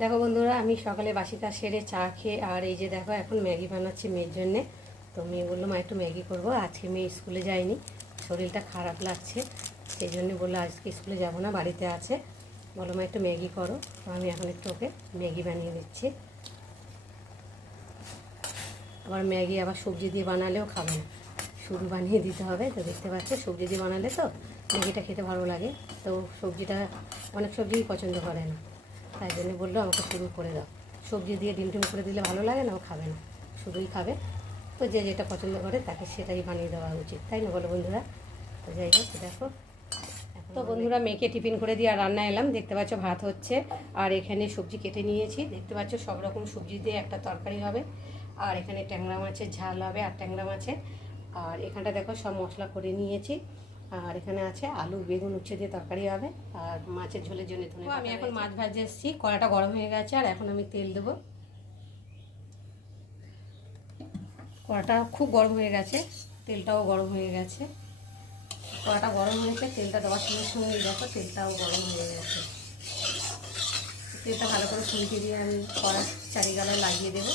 দেখো বন্ধুরা, আমি সকালে বাসি কাজ সেরে চা খেয়ে আর এই যে দেখো এখন ম্যাগি বানাচ্ছি মেয়ের জন্যে। তো মেয়ে বললো মা একটু ম্যাগি করবো, আজকে মেয়ে স্কুলে যায়নি, শরীরটা খারাপ লাগছে, সেই জন্য বললো আজকে স্কুলে যাবো না, বাড়িতে আছে। বলো মা একটু ম্যাগি করো, তো আমি এখন একটু ওকে ম্যাগি বানিয়ে দিচ্ছি। আবার ম্যাগি আবার সবজি দিয়ে বানালেও খাবে না, শুধু বানিয়ে দিতে হবে। তো দেখতে পাচ্ছ সবজি দিয়ে বানালে তো ম্যাগিটা খেতে ভালো লাগে, তো সবজিটা অনেক সবজিই পছন্দ করে না, তাই জন্য বললো আমাকে শুরু করে দাও। সবজি দিয়ে ডিম টিম করে দিলে ভালো লাগে না, ও খাবে না, শুধুই খাবে। তো যে যেটা পছন্দ করে তাকে সেটাই বানিয়ে দেওয়া উচিত, তাই না বলো বন্ধুরা? তো যাই হোক দেখো, তো বন্ধুরা মেয়েকে টিফিন করে দিয়ে আর রান্না এলাম। দেখতে পাচ্ছ ভাত হচ্ছে, আর এখানে সবজি কেটে নিয়েছি। দেখতে পাচ্ছ সব রকম সবজি দিয়ে একটা তরকারি হবে, আর এখানে ট্যাংরা মাছের ঝাল হবে আর ট্যাংরা মাছের। আর এখানটা দেখো সব মশলা করে নিয়েছি, আর এখানে আছে আলু বেগুন উচ্ছে দিয়ে তরকারি হবে, আর মাছের ঝোলের জন্য ধনে পাতা। আমি এখন মাছ ভাজে এসেছি, কড়াটা গরম হয়ে গেছে, আর এখন আমি তেল দেবো। কড়াটা খুব গরম হয়ে গেছে, তেলটাও গরম হয়ে গেছে। কড়াটা গরম হয়েছে, তেলটা দেওয়ার সঙ্গে সঙ্গে দেখো তেলটাও গরম হয়ে গেছে। তেলটা ভালো করে ফুলকে দিয়ে আমি কড়ার চারিগালায় লাগিয়ে দেবো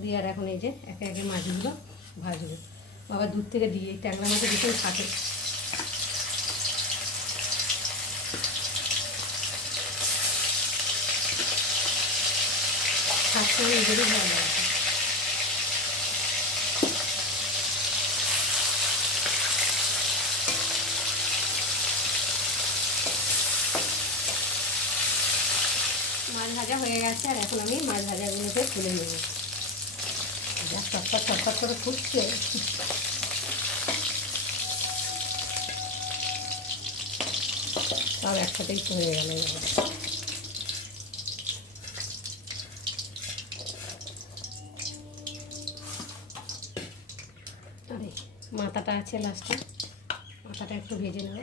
দিয়ে, আর এখন এই যে একে একে মাছগুলো ভাজবো। আবার দূর থেকে দিয়ে ট্যাংরা মাছের ভিতরে থাকে, থাকতে এদেরই ভালো লাগবে। মাছ ভাজা হয়ে গেছে, আর এখন আমি মাছ ভাজাগুলোকে তুলে নেব। যা চটপট চটপট করে ফুটছে, সব একসাথেই হয়ে গেল। আরে মাথাটা আছে লাস্টে, মাথাটা একটু ভেজে নেব।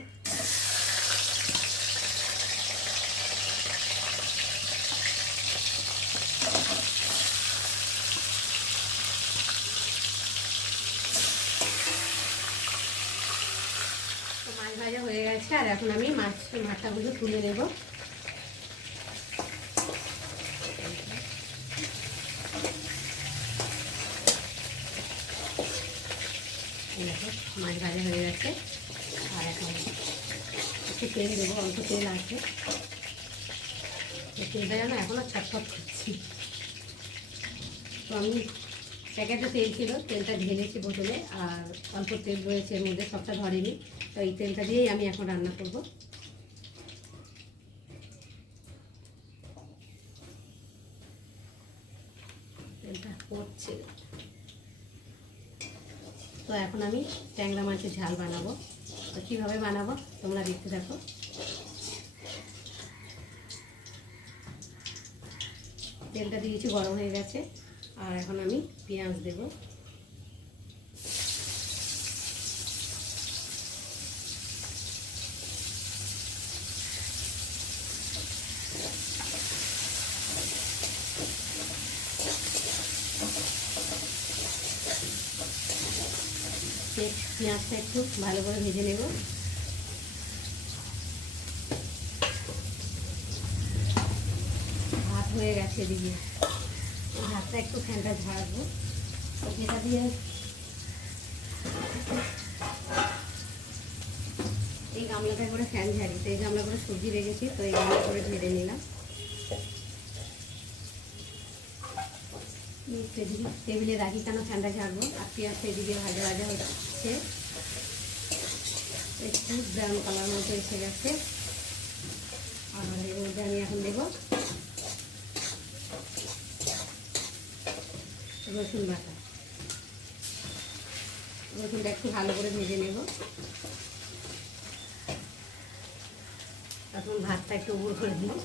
মাছ ভাজা হয়ে গেছে, আর এখন আমি মাথাগুলো তুলে নেব। মাছ ভাজা হয়ে গেছে, আর এখন একটু তেল দেবো, অল্প তেল আছে, তেলটা যেন এখনও ছটফট করছি। তো আমি প্যাকেটে তেল ছিল, তেলটা ঢেলেছি বোতলে, আর অল্প তেল রয়েছে এর মধ্যে, সবটা ধরেনি। তো এই তেলটা দিয়েই আমি এখন রান্না করব। তেলটা পড়ছে। তো এখন আমি ট্যাংরা মাছের ঝাল বানাবো। তো কীভাবে বানাবো তোমরা দেখতে থাকো। তেলটা দিয়েছি, গরম হয়ে গেছে, আর এখন আমি পেঁয়াজ দেব। পেঁয়াজটা একটু ভালো করে ভেজে নেব। ভাত হয়ে গেছে এদিকে, ভাতটা একটু ফ্যানটা ঝাড়বো। যেটা দিয়ে এই গামলাটা করে ফ্যান ঝাড়ি, তো এই গামলা করে সবজি রেখেছি, তো এই গামলা করে ঝেড়ে নিলাম। টেবিলে রাখি কেন, ফ্যানটা ঝাড়বো। আর পেঁয়াজটা এদিকে ভাজা ভাজা হচ্ছে, একটু ব্রাউন কালার মতো এসে গেছে। আর এর মধ্যে আমি এখন দেবো রসুন বাটা। রসুনটা একটু ভালো করে ভেজে নেব। এখন ভাতটা একটু উপর করে দিই।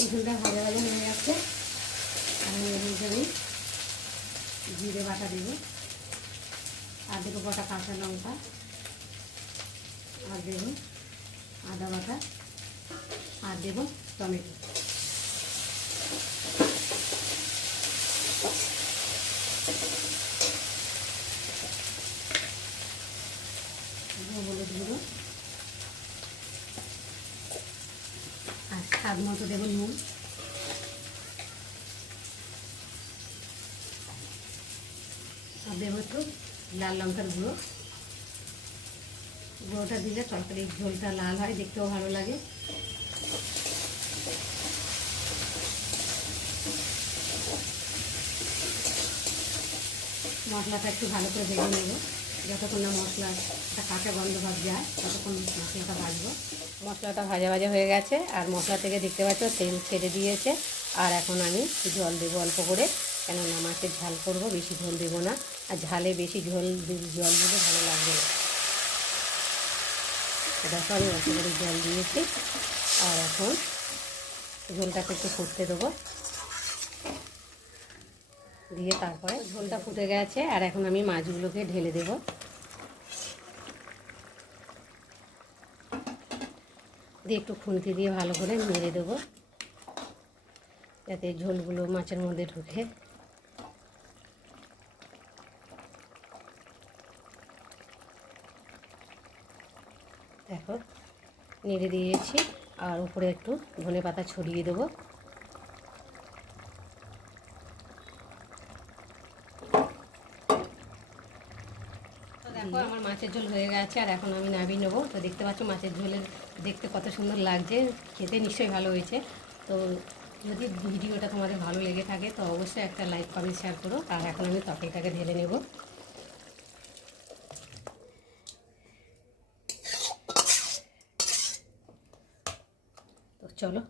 রসুনটা ভাজা ভাজা হয়ে গেছে, আর এর মধ্যে আমি জিরে বাটা দেবো, আর দেবো গোটা কাঁচা লঙ্কা, আর দেবো আদা বাটা, আর দেবো টমেটো। হলুদ গুঁড়ো, আর স্বাদ মতো দেবো নুন, আর দেবো একটু লাল লঙ্কার গুঁড়ো। গুঁড়োটা দিলে তরকারির ঝোলটা লাল হয়, দেখতেও ভালো লাগে। মশলাটা একটু ভালো করে ভেজে নেব, যতক্ষণ না মশলা একটা কাঁচা গন্ধ ভাব যায় ততক্ষণ মশলাটা ভাজবো। মশলাটা ভাজা ভাজা হয়ে গেছে, আর মশলা থেকে দেখতে পাচ্ছ তেল ছেড়ে দিয়েছে। আর এখন আমি জল দেবো অল্প করে, কেননা মাছের ঝাল করব, বেশি ঝোল দেবো না। আর ঝালে বেশি জল দিলে ভালো লাগবে না। দেখো আমি অল্প করে জল দিয়েছি, আর এখন ঝোলটাকে একটু ফুটতে দেবো, দিয়ে তারপরে ঝোলটা ফুটে গেছে। আর এখন আমি মাছগুলোকে ঢেলে দেব। দিয়ে একটু খুন্তি দিয়ে ভালো করে নেড়ে দেবো, যাতে ঝোলগুলো মাছের মধ্যে ঢুকে। দেখো নেড়ে দিয়েছি, আর উপরে একটু ধনেপাতা ছড়িয়ে দেবো। দেখো আমার মাছের ঝোল হয়ে গেছে, আর এখন আমি নামিয়ে নেবো। তো দেখতে পাচ্ছ মাছের ঝোলের দেখতে কত সুন্দর লাগছে, খেতে নিশ্চয়ই ভালো হয়েছে। তো যদি ভিডিওটা তোমাদের ভালো লেগে থাকে তো অবশ্যই একটা লাইক কমেন্ট শেয়ার করো। আর এখন আমি তরকারিটাকে ঢেলে নেব। তো চলো।